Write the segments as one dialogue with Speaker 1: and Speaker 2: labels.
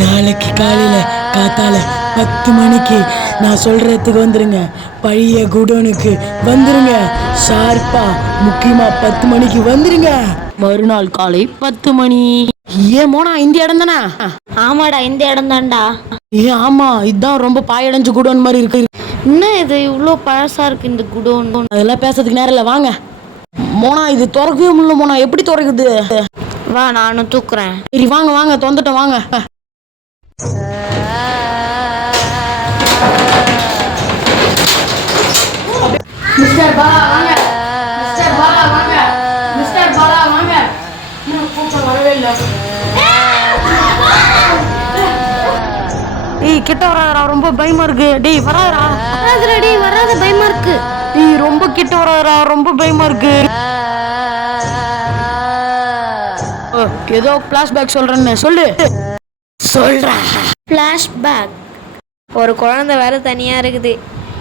Speaker 1: நாளைக்கு காலையில காத்தால பத்து மணிக்கு நான் சொல்றதுக்கு வந்துருங்க. பழைய குடோனுக்கு வந்துருங்க. ஷார்ப்பா முக்கியமா பத்து மணிக்கு வந்துருங்க. மறுநாள் காலை பத்து மணி. ஏன் மோனா இந்த இடம் தானே?
Speaker 2: ஆமாடா இந்த இடம் தான்டா.
Speaker 1: ஏ ஆமா இதுதான் ரொம்ப பாயடைஞ்ச குடோன் மாதிரி இருக்கு.
Speaker 2: என்ன இது இவ்வளோ பழசா இருக்கு இந்த குடோன்?
Speaker 1: அதெல்லாம் பேசுறதுக்கு நேரம் இல்லை வாங்க. மோனா இது திறக்கவே முடியல மோனா. எப்படி திறக்குது?
Speaker 2: வா நானும் தூக்குறேன்.
Speaker 1: சரி வாங்க வாங்க தொந்துட்டோம் வாங்க. மிஸ்டர் பாலா வாங்க. மிஸ்டர் பாலா வாங்க. மிஸ்டர் பாலா வாங்க. இன்னும் கூட்டம் வரவே இல்லை. டேய் கிட்ட வராதடா ரொம்ப பயமா இருக்கு. டேய் வராதடா.
Speaker 2: வராதுடா டேய் வராது பயமா இருக்கு.
Speaker 1: டேய் ரொம்ப கிட்ட வராதடா ரொம்ப பயமா இருக்கு. ஏதோ பேக் சொல்றேன்னு சொல்லு. சொல்றேன்
Speaker 2: ஃப்ளாஷ்பேக் ஒரு குழந்தை வேற தனியாக இருக்குது.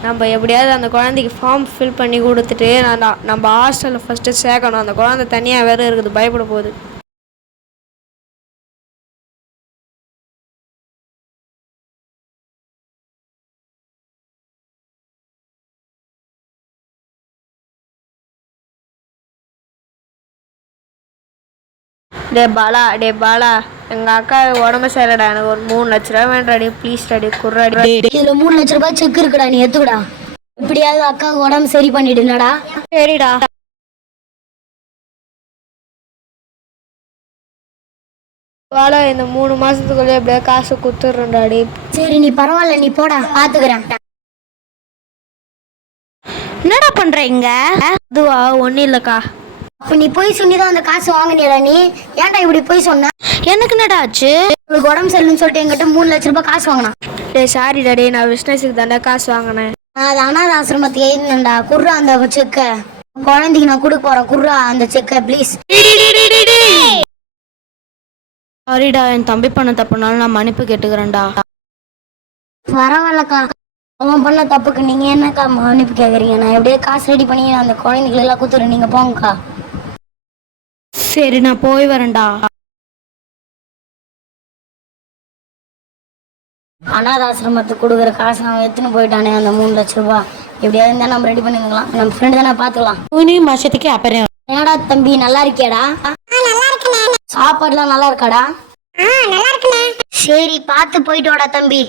Speaker 2: நம்ம எப்படியாவது அந்த குழந்தைக்கு ஃபார்ம் ஃபில் பண்ணி கொடுத்துட்டு நான் நம்ம ஹாஸ்டலில் ஃபஸ்ட்டு சேர்க்கணும். அந்த குழந்தை தனியாக வேற இருக்குது. பயப்பட போகுது. டே பாலா டே பாலா. எங்கள் அக்கா உடம்பு சரியில்லடா. எனக்கு ஒரு மூணு லட்ச ரூபா வேண்டாடி ப்ளீஸ் டாடி குர்ராடி
Speaker 3: இதுல மூணு லட்ச ரூபாய் செக் இருக்குடா நீ எத்துக்கடா இப்படியாவது அக்காவுக்கு உடம்பு சரி பண்ணிடுனடா
Speaker 2: சரிடா. பாலா இந்த மூணு மாசத்துக்குள்ளே எப்படியா காசு குத்துடுறேன்டாடி
Speaker 3: சரி நீ பரவாயில்ல நீ போடா பாத்துக்கிறேன்.
Speaker 2: என்னடா பண்ற இங்க? அதுவா? ஒன்றும் இல்லைக்கா.
Speaker 3: அப்ப நீ போய் சொல்லிதான் அந்த காசு வாங்கினியடா நீ? ஏன்டா இப்படி போய் சொன்ன?
Speaker 2: எனக்கு என்னடா ஆச்சு?
Speaker 3: உங்களுக்கு உடம்பு சரியில்லைன்னு சொல்லிட்டு என்கிட்ட மூணு லட்ச ரூபாய் காசு வாங்கினான்
Speaker 2: டே சாரி டாடி நான் பிஸ்னஸுக்கு தாண்டா காசு வாங்கினேன்.
Speaker 3: நான் அது அனாத ஆசிரமத்துக்கு எழுதினேன்டா குர்ரா அந்த செக்க. குழந்தைக்கு நான் கொடுக்க போறேன். குர்ரா அந்த செக்க ப்ளீஸ்
Speaker 2: சாரிடா என் தம்பி பண்ண தப்புனாலும் நான் மன்னிப்பு கேட்டுக்கிறேன்டா.
Speaker 3: பரவாயில்லக்கா. அவன் பண்ண தப்புக்கு நீங்க என்னக்கா மன்னிப்பு கேக்குறீங்க? நான் எப்படியே காசு ரெடி பண்ணி அந்த குழந்தைகளை எல்லாம் குத்துறேன் நீங்க போங்கக்கா.
Speaker 2: சரி நான் போய் வரேன்டா.
Speaker 3: அனாத ஆசிரமத்துக்கு கொடுக்குற காசு அவன் எடுத்துன்னு போயிட்டானே அந்த மூணு லட்ச ரூபாய் எப்படியாவது இருந்தா நம்ம ரெடி பண்ணிக்கலாம் நம்ம ஃப்ரெண்டு தானே பாத்துக்கலாம்.
Speaker 1: மூணு மாசத்துக்கு அப்புறம்.
Speaker 3: என்னடா தம்பி நல்லா இருக்கியாடா? சாப்பாடுலாம் நல்லா இருக்காடா? சரி பார்த்து போயிட்டு வாடா தம்பி.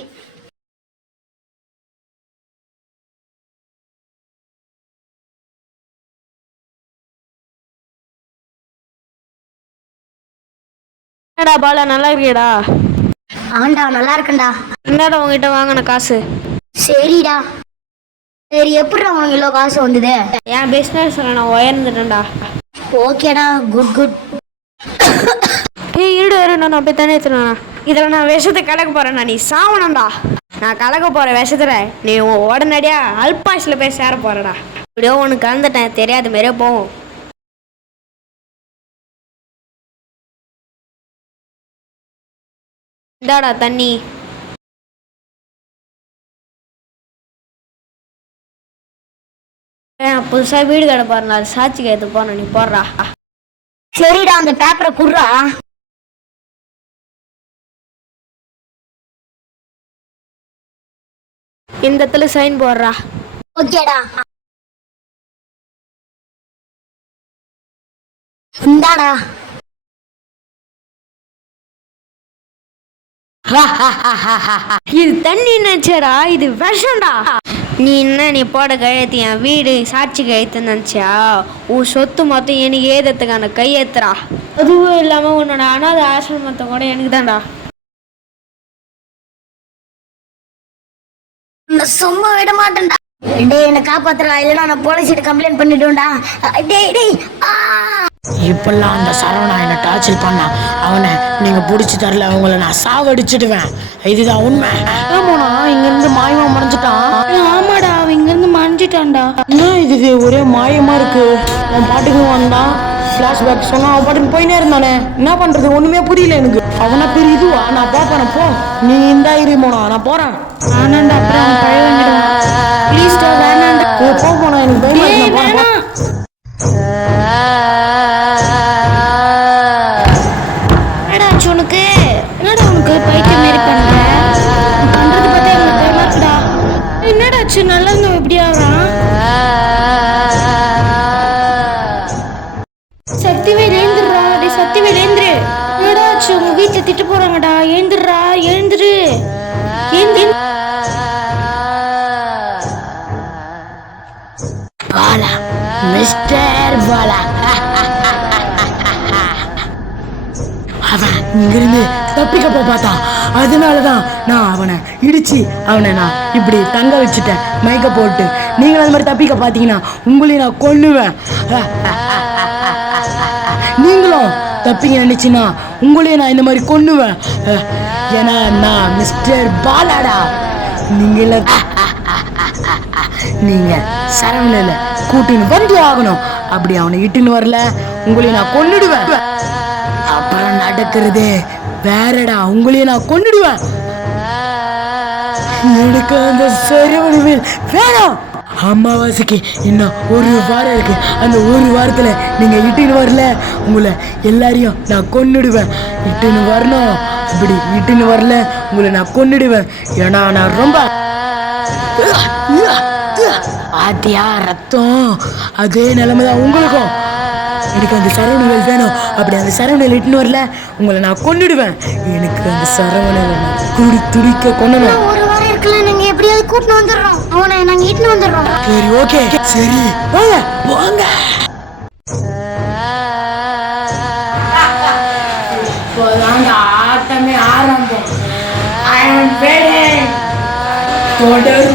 Speaker 2: என்னடா பாலா நல்லா இருக்கியடா?
Speaker 3: ஆண்டா நல்லா இருக்கேன்டா.
Speaker 2: என்னடா உங்ககிட்ட வாங்கின காசு?
Speaker 3: சரிடா. சரி எப்படிடா உனக்கு இவ்வளோ காசு வந்தது?
Speaker 2: என் பிஸ்னஸில் நான் உயர்ந்துட்டேன்டா.
Speaker 3: ஓகேடா குட் குட்
Speaker 2: ஏய் இருடு இரு நான் போய் தண்ணி எடுத்துனா இதில் நான் விஷத்தை கலக்க போகிறேன்டா நீ சாவணம்டா. நான் கலக்க போகிற விஷத்துல நீ உடனடியாக அல்பாஷில் போய் சேர போகிறடா இப்படியோ உனக்கு கலந்துட்டேன் தெரியாத மாரியே போகும். இந்தாடா தண்ணி. புதுசாக வீடு கடை பாருங்க அது சாட்சிக்கு எடுத்து போனோம் நீ போடுறா.
Speaker 3: சரிடா அந்த பேப்பரை குடுறா.
Speaker 2: இந்த இடத்துல சைன் போடுறா.
Speaker 3: ஓகேடா. இந்தாடா.
Speaker 2: இது தண்ணி நினைச்சரா இது விஷம்டா. நீ என்ன நீ போட கழுத்து என் வீடு சாட்சி கழுத்து நினைச்சியா? உன் சொத்து மொத்தம் எனக்கு ஏதத்துக்கான கையேத்துறா அதுவும் இல்லாம உன்னோட அனாத ஆசிரமத்தை கூட எனக்கு தான்டா.
Speaker 3: நான் சும்மா விட மாட்டேன்டா. டேய் என்ன காப்பாத்துறா. இல்லைன்னா நான் போலீஸ்கிட்ட கம்ப்ளைண்ட் பண்ணிடுவேன்டா. டேய் டேய் ஆ.
Speaker 1: இப்பெல்லாம் அந்த சரவணா என்ன டார்ச்சர் பண்ணா. அவனை நீங்க புடிச்சு தரல அவங்கள நான் சாவடிச்சிடுவேன். இதுதான் உண்மை. ஆமாண்ணா இங்க இருந்து மாயமா மறைஞ்சிட்டான்
Speaker 2: ஆமாடா அவன் இங்கிருந்து மறைஞ்சிட்டான்டா.
Speaker 1: என்ன இது ஒரே மாயமா இருக்கு? அவன் பாட்டுக்கு வந்தான் ஃபிளாஷ்பேக் சொன்னா அவன் பாட்டுக்கு போயினே இருந்தானே. என்ன பண்றது ஒண்ணுமே புரியல எனக்கு. அவனா பெரிய இதுவா? நான் பாப்பேன் போ. நீ இந்த இரு மோனா நான் போறேன்.
Speaker 2: வேணாண்டா அப்புறம் அவன் பழி வாங்கிடுவான் ப்ளீஸ்டா வேணாண்டா.
Speaker 1: ஏய், போ போனா எனக்கு பயமா இருக்கு நான் போறேன், இங்கிருந்து தப்பிக்க போ பார்த்தா. அதனால தான் நான் அவனை இடிச்சு அவனை நான் இப்படி தங்க வச்சுட்டேன். மயக்க போட்டு. நீங்களும் அது மாதிரி தப்பிக்க பார்த்தீங்கன்னா உங்களையும் நான் கொல்லுவேன். நீங்களும் தப்பிங்க நினைச்சுன்னா உங்களையும் நான் இந்த மாதிரி கொன்னுவேன் ஏன்னா நான் மிஸ்டர் பாலாடா. நீங்க இல்ல நீங்க சரவணில கூட்டின்னு வந்து ஆகணும். அப்படி அவனை இட்டுன்னு வரல. உங்களையும் நான் கொன்னுடுவேன். நடக்கிறது. வேறடா உங்களையும் நான் கொன்னுடுவேன். எனக்கு அந்த சரவணிவேல் வேணும். அமாவாசைக்கு இன்னும் ஒரு வாரம் இருக்கு. அந்த ஒரு வாரத்துல நீங்க இட்டுன்னு வரல உங்களை எல்லாரையும் நான் கொன்னுடுவேன். இட்டுன்னு வரணும். இப்படி இட்டுன்னு வரல உங்களை நான் கொன்னுடுவேன். ஏன்னா நான் ரொம்ப ஆத்தியா ரத்தம். அதே நிலைமை தான் உங்களுக்கும். எனக்கு அந்த சரவணவேல் வேணும். அப்படி அந்த சரவணவேல் இட்டுன்னு வரல உங்களை நான் கொன்னுடுவேன். எனக்கு அந்த சரவணவேல் நான் துடி துடிக்க கொண்டணும்
Speaker 3: ஒரு வாரம் இருக்குல்ல நாங்க எப்படியாவது கூட்டின்னு வந்துடுறோம். அவனை நாங்க இட்டுன்னு வந்துடுறோம்.
Speaker 1: சரி ஓகே. சரி. போங்க. போங்க. இப்போதாங்க ஆட்டமே ஆரம்பம். I am ready. தொடர்